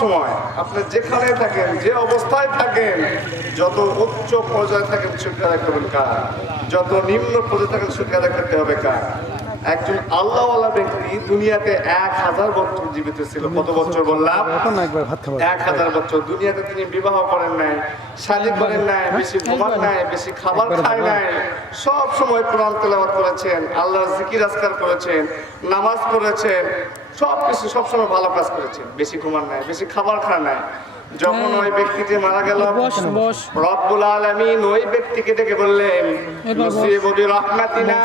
সময় আপনি যেখানে থাকেন, যে অবস্থায় থাকেন, যত উচ্চ পর্যায়ে থাকেন শুকরিয়া আদায় করবেন কার? যত নিম্ন পর্যায়ে থাকেন শুকরিয়া আদায় করতে হবে কার? একজন আল্লাহওয়ালা ব্যক্তি দুনিয়াতে 1000 বছর জীবিত ছিল। কত বছর বললাম? 1000 বছর। দুনিয়াতে তিনি বিবাহ করেন নাই, শাদী করেন নাই, বেশি ঘুমান নাই, বেশি খাবার খায় নাই, সব সময় কোরআন তেলাওয়াত করেছেন, আল্লাহর জিকির আজকার করেছেন, নামাজ পড়েছেন, সবকিছু সবসময় ভালো কাজ করেছেন, বেশি ঘুমান নাই, বেশি খাবার খায় নাই। যখন ওই ব্যক্তিটি মারা গেল, রব্বুল আলামিন ওই ব্যক্তিকে ডেকে বললেন, নুসিবু বিরহমাতিনা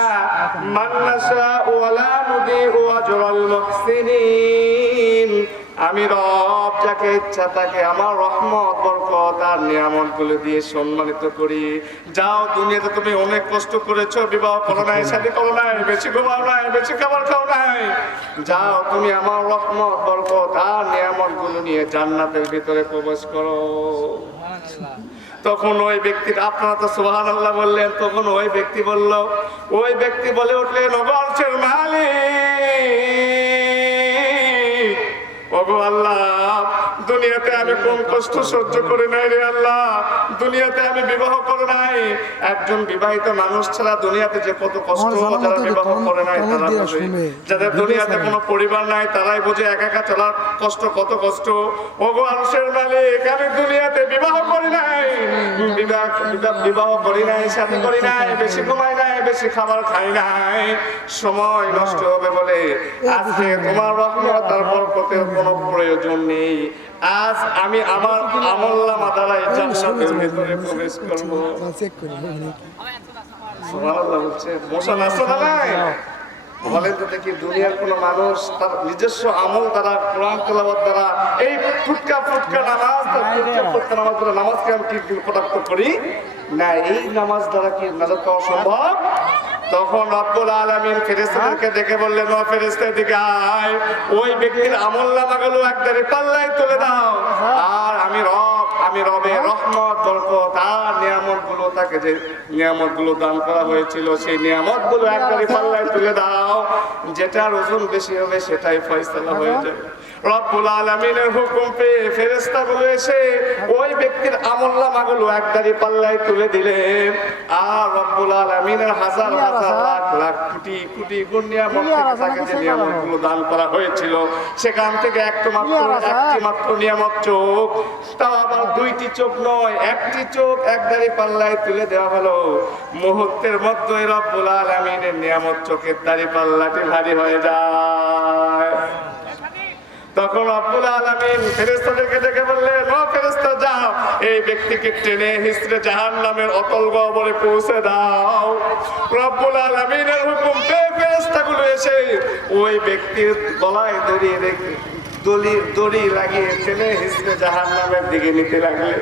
মান নাশাউ ওয়া লা নুদিউ আজরাল মুহসিনিন। আমি রব যাকে ইচ্ছা তাকে আমার রহমত বরকত আর নিয়ামতগুলো দিয়ে সম্মানিত করি। যাও, দুনিয়াতে তুমি অনেক কষ্ট করেছো, বিবাহ করো নাই, শাদী করো নাই, বেশি ঘুমাও নাই, বেশি খাবার খাও নাই, যাও তুমি আমার রহমত বরকত আর নিয়ামতগুলো নিয়ে জান্নাতের ভিতরে প্রবেশ করো। তখন ওই ব্যক্তির, আপনারা তো সুবহানাল্লাহ বললেন, তখন ওই ব্যক্তি বলল, ওই ব্যক্তি বলে উঠলেন, ওগো আরশের মালিক, ওগো আল্লাহ, দুনিয়াতে আমি কোন কষ্ট সহ্য করে নাই রে আল্লাহ, দুনিয়াতে আমি বিবাহ করে নাই। একজন বিবাহিত মানুষ ছাড়া দুনিয়াতে যে কত কষ্ট, যারা বিবাহ করে নাই তারা বোঝে, যাদের দুনিয়াতে কোনো পরিবার নাই তারাই বোঝে একা একা চলার কষ্ট, কত কষ্ট। ওগো আরশের মালিক, আমি দুনিয়াতে বিবাহ করি নাই, বিবাহ করি নাই, শাদী করি নাই, বেশি ঘুমাই নাই, বেশি খাবার খাই নাই, সময় নষ্ট হবে বলে আজকে তোমার রহমত আর বরকতের কোনো প্রয়োজন নেই। আজ আমি আমার আমলনামা দ্বারা জান্নাতের ভিতরে প্রবেশ করব। সুবহানাল্লাহ বলছে, মশা নাচে না নাই? বলেন তো দেখি, দুনিয়ার কোন মানুষ তার নিজস্ব আমল দ্বারা, কোরআন তেলাওয়াত দ্বারা, এই ফুটকা নামাজ দ্বারা, নামাজকে আমি কি কটাক্ষ করি না, এই নামাজ দ্বারা কি নাজাত পাওয়া সম্ভব? তখন রব্বুল আলামিন ফেরেশতাদেরকে ডেকে বললেন, ও ফেরেশতা দিকে আয়, ওই ব্যক্তির আমলনামাগুলো একবারে পাল্লায় তুলে দাও, আর আমি রবের রহমত বরকত আর নিয়ামতগুলো, তাকে যে নিয়ামতগুলো দান করা হয়েছিল সেই নিয়ামতগুলো একবারে পাল্লায় তুলে দাও, যেটার ওজন বেশি হবে সেটাই ফয়সালা হয়ে যাবে। রব্বুল আলামিনের হুকুম পেয়ে ফেরেশতাগুলো এসে ওই ব্যক্তির আমলনামাগুলো একবারে পাল্লায় তুলে দিলেন, আর রব্বুল আলামিনের হাজার হাজার লাখ লাখ কোটি কোটি গুণ নিয়ামত থেকে তাকে যে নিয়ামতগুলো দান করা হয়েছিল, সেখান থেকে একটি মাত্র নিয়ামত চোখ, তাও আবার 2টি চোখ নয়, 1টি চোখ একবারে পাল্লায় তুলে দেওয়া হলো। মুহূর্তের মধ্যে রব্বুল আলামিনের নিয়ামত চোখের দাড়ি পাল্লাটি ভারী হয়ে যায়। তখন রব্বুল আলামিন ফেরেশতাদেরকে ডেকে বললেন, ও ফেরেশতা যাও, এই ব্যক্তিকে টেনে হিঁচড়ে জাহান্নামের অতল গহ্বরে পৌঁছে দাও। রব্বুল আলামিনের হুকুম পেয়ে ফেরেশতাগুলো এসে ওই ব্যক্তির গলায় দড়ি লাগিয়ে টেনে হিঁচড়ে জাহান্নামের দিকে নিতে লাগলেন।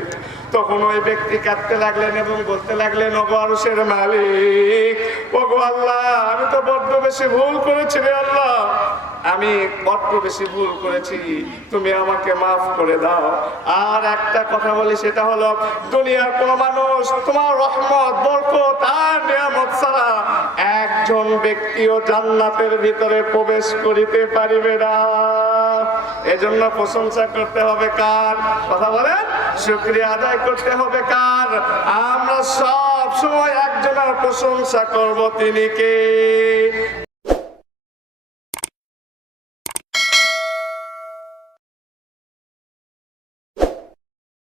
তখন ওই ব্যক্তি কাঁদতে লাগলেন এবং বলতে লাগলেন, ওগো আরশের মালিক, ওগো আল্লাহ, আমি তো বড্ড বেশি ভুল করেছি রে আল্লাহ, আমি বড্ড বেশি ভুল করেছি, তুমি আমাকে মাফ করে দাও। আর একটা কথা বলি, সেটা হলো, দুনিয়ার কোন মানুষ তোমার রহমত বরকত আর নিয়ামত ছাড়া একজন ব্যক্তিও জান্নাতের ভিতরে প্রবেশ করিতে পারিবে না। এজন্য প্রশংসা করতে হবে কার? কথা বলেন, শুকরিয়া আদায় করতে হবে কার? আমরা সব সময় একজনের প্রশংসা করব, তিনি কে?